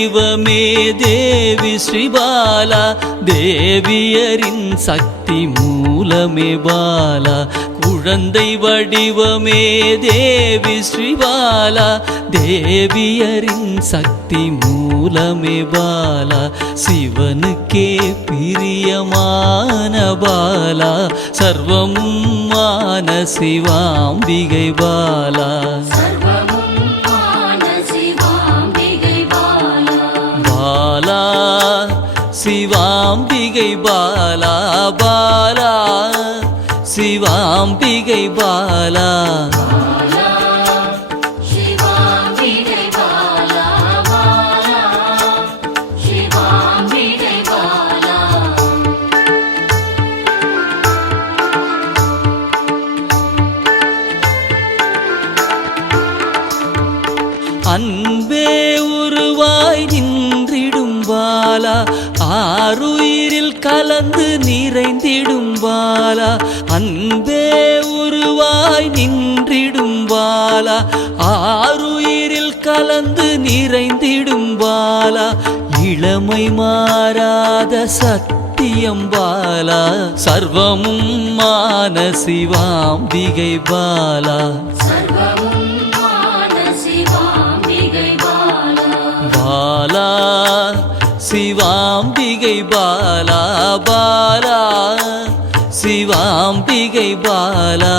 வடிவமே தேவி ஸ்ரீபாலா, தேவியரின் சக்தி மூலமே பாலா. குழந்தை வடிவமே தேவி ஸ்ரீபாலா, தேவியரின் சக்தி மூலமே பாலா. சிவனுக்கே பிரியமான பாலா, சர்வமும் மான சிவாம்பிகை பாலா. பாலா சிவாம்பிகை பாலா, பாலா சிவாம்பிகை பாலா. அன்பே உருவாய் நின்றிடும் பாலா, ஆருயிரில் கலந்து நிறைந்திடும் பாலா. அன்பே உருவாய் நின்றிடும் பாலா, ஆருயிரில் கலந்து நிறைந்திடும் பாலா. இளமை மாறாத சத்தியம் பாலா, சர்வமும் மான சிவாம்பிகை பாலா. பாலா சிவாம்பிகை பாலா, பாலா சிவாம்பிகை பாலா.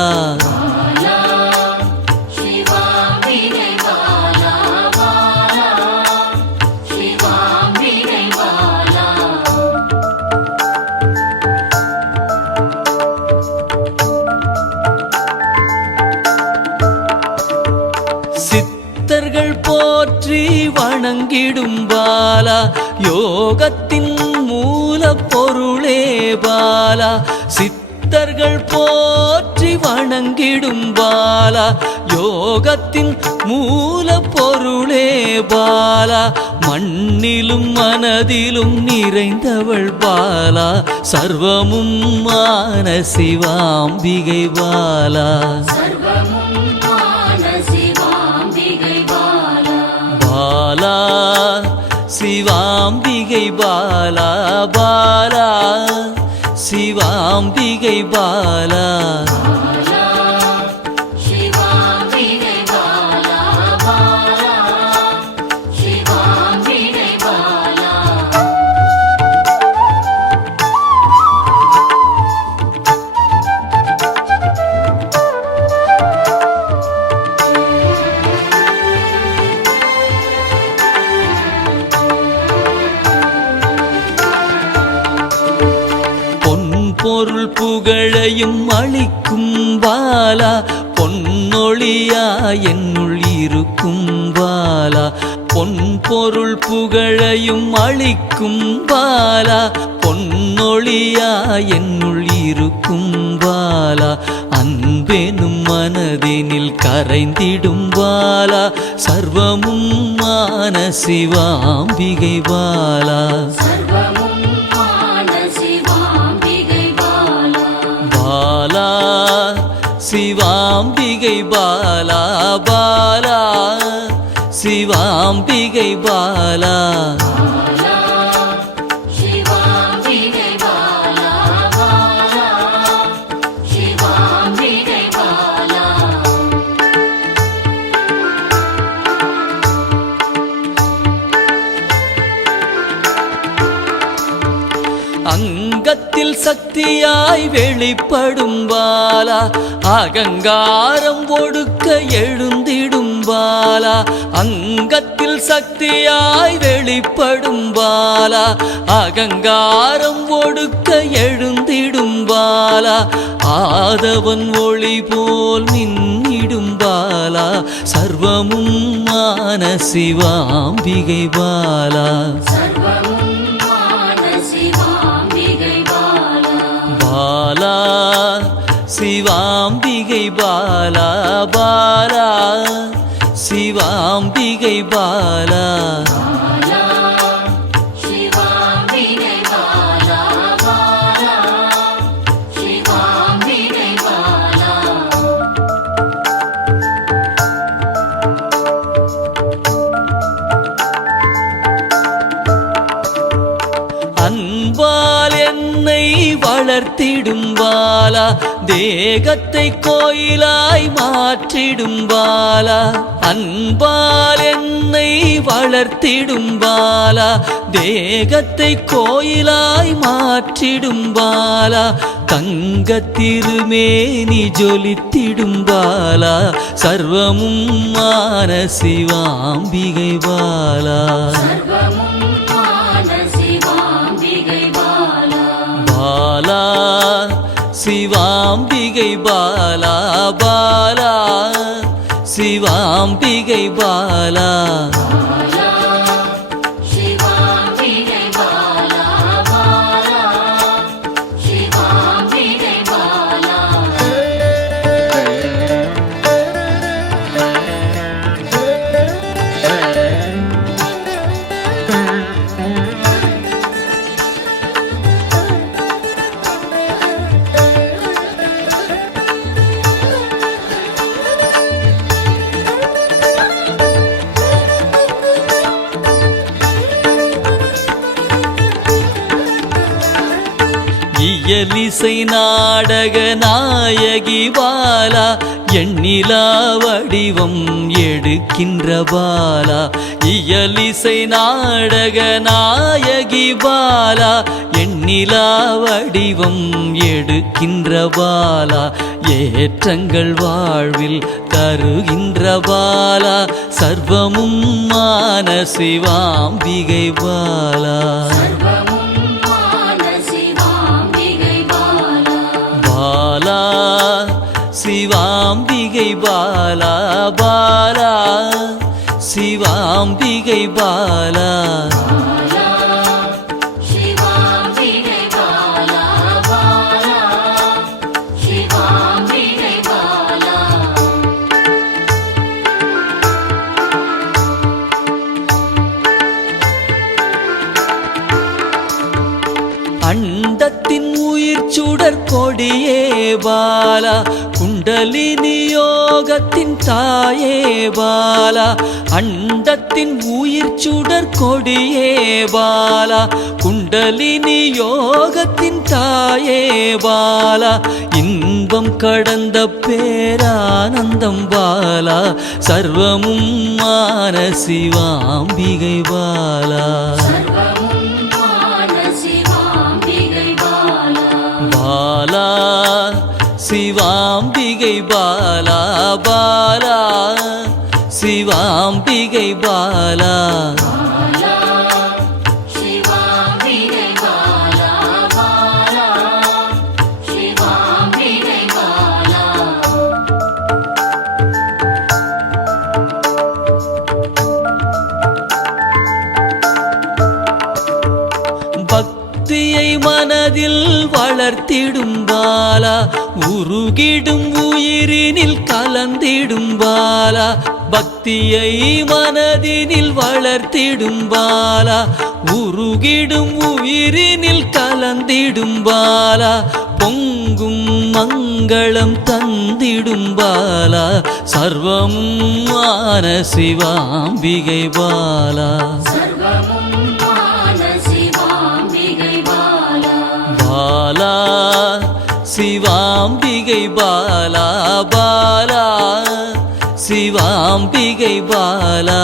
சித்தர்கள் போற்றி வணங்கிடும் பாலா, யோகத்தின் மூல பொருளே பாலா. சித்தர்கள் போற்றி வணங்கிடும் பாலா, யோகத்தின் மூல பொருளே பாலா. மண்ணிலும் மனதிலும் நிறைந்தவள் பாலா, சர்வமும் மான சிவாம்பிகை பாலா. பாலா சிவாம்பிகை பாலா, பாலா சிவாம்பிகை பாலா. பொருள் புகழையும் அளிக்கும் பாலா, பொன்னொழியா என்னுள் இருக்கும் பாலா. பொன் பொருள் புகழையும் அளிக்கும் பாலா, பொன்னொழியா என்னுள் இருக்கும் பாலா. அன்பெனும் மனதினில் கரைந்திடும் பாலா, சர்வமும் மான சிவாம்பிகை பாலா. பாலா சிவாம்பிகை பாலா, பாலா சிவாம்பிகை பாலா. அங்கத்தில் சக்தியாய் வெளிப்படும் பாலா, அகங்காரம் ஒடுக்க எழுந்திடும் பாலா. அங்கத்தில் சக்தியாய் வெளிப்படும் பாலா, அகங்காரம் ஒடுக்க எழுந்திடும் பாலா. ஆதவன் ஒளி போல் மின்னிடும் பாலா, சர்வமும் மான சிவாம்பிகை பாலா. பாலா சிவாம்பிகை பாலா, பாலா சிவாம்பிகை பாலா. வளர்த்திடும் பாலா தேகத்தை கோயிலாய் மாற்றிடும் பாலா அன்பால் என்னை வளர்த்திடும் பாலா தேகத்தை கோயிலாய் மாற்றிடும் பாலா தங்க திருமேனி ஜொலித்திடும் பாலா சர்வமும் மான சிவாம்பிகை பாலா பாலா சிவாம்பிகை பாலா பாலா சிவாம்பிகை பாலா இயலிசை நாடக நாயகி பாலா எண்ணிலா வடிவம் எடுக்கின்ற பாலா இயலிசை நாடக நாயகி பாலா எண்ணிலா வடிவம் எடுக்கின்ற பாலா ஏற்றங்கள் வாழ்வில் தருகின்ற பாலா சர்வமும் மான சிவாம்பிகை பாலா பாலா சிவாம்பிகை பாலா பாலா சிவாம்பிகை பாலா அண்டத்தின் உயிர் சுடர் கொடியே பாலா குண்டலினி யோகத்தின் தாயே பாலா அண்டத்தின் உயிர் சுடர் கொடியே பாலா குண்டலினி யோகத்தின் தாயே பாலா இன்பம் கடந்த பேரானந்தம் பாலா சர்வமும் மான சிவாம்பிகை பாலா பாலா சிவாம்பிகை பாலா பாலா சிவாம்பிகை பாலா பக்தியை மனதில் வளர்த்திடும் பாலா உருகிடும் உயிரினில் கலந்திடும் பாலா பக்தியை மனதினில் வளர்த்திடும் பாலா உருகிடும் உயிரினில் கலந்திடும் பாலா பொங்கும் மங்களம் தந்திடும் பாலா சர்வமும் மான சிவாம்பிகை பாலா பாலா சிவாம்பிகை பாலா பாலா சிவாம்பிகை பாலா